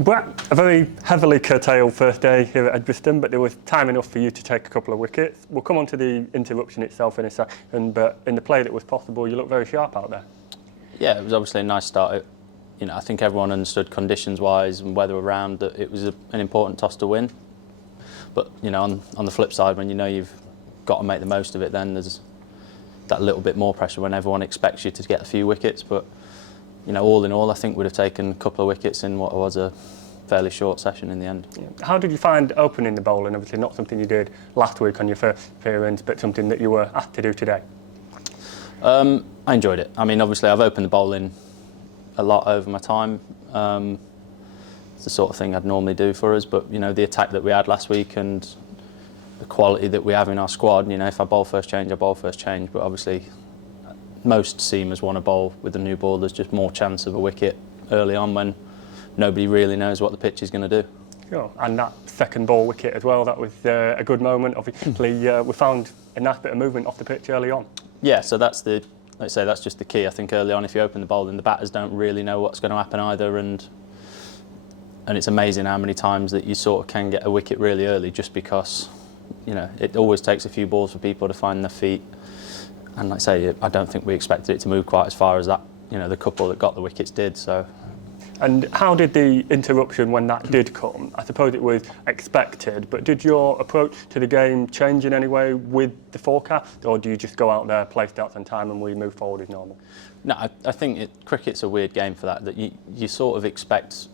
But a very heavily curtailed first day here at Edgbaston, but there was time enough for you to take a couple of wickets. We'll come on to the interruption itself in a second, but in the play that was possible, you looked very sharp out there. Yeah, it was obviously a nice start. I think everyone understood conditions-wise and weather around that it was an important toss to win. But on the flip side, when you've got to make the most of it, then there's that little bit more pressure when everyone expects you to get a few wickets. But all in all, I think we'd have taken a couple of wickets in what was a fairly short session in the end. Yeah. How did you find opening the bowling? Obviously not something you did last week on your first appearance, but something that you were asked to do today. I enjoyed it. I mean, obviously I've opened the bowling a lot over my time. It's the sort of thing I'd normally do for us, but the attack that we had last week and the quality that we have in our squad, if I bowl first change, I bowl first change, but obviously most seamers want to bowl with the new ball. There's just more chance of a wicket early on when nobody really knows what the pitch is going to do. Sure, and that second ball wicket as well, that was a good moment. Obviously, we found a nice bit of movement off the pitch early on. Yeah, so that's just the key. I think early on, if you open the bowling, the batters don't really know what's going to happen either, and it's amazing how many times that you sort of can get a wicket really early just because, it always takes a few balls for people to find their feet. And like I say, I don't think we expected it to move quite as far as that, the couple that got the wickets did. So. And how did the interruption, when that did come, I suppose it was expected, but did your approach to the game change in any way with the forecast, or do you just go out there, play starts on time and we move forward as normal? No, I think cricket's a weird game for that you sort of expect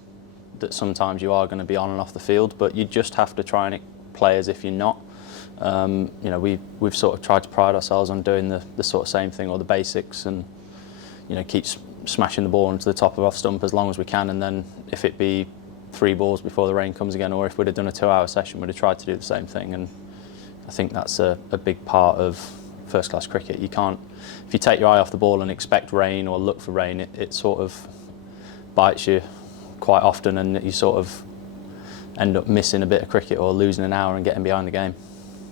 that sometimes you are going to be on and off the field, but you just have to try and play as if you're not. We've sort of tried to pride ourselves on doing the sort of same thing, or the basics, and keep smashing the ball into the top of off stump as long as we can, and then if it be 3 balls before the rain comes again, or if we'd have done a 2-hour session, we'd have tried to do the same thing. And I think that's a big part of first class cricket. You can't, if you take your eye off the ball and expect rain or look for rain, it sort of bites you quite often, and you sort of end up missing a bit of cricket or losing an hour and getting behind the game.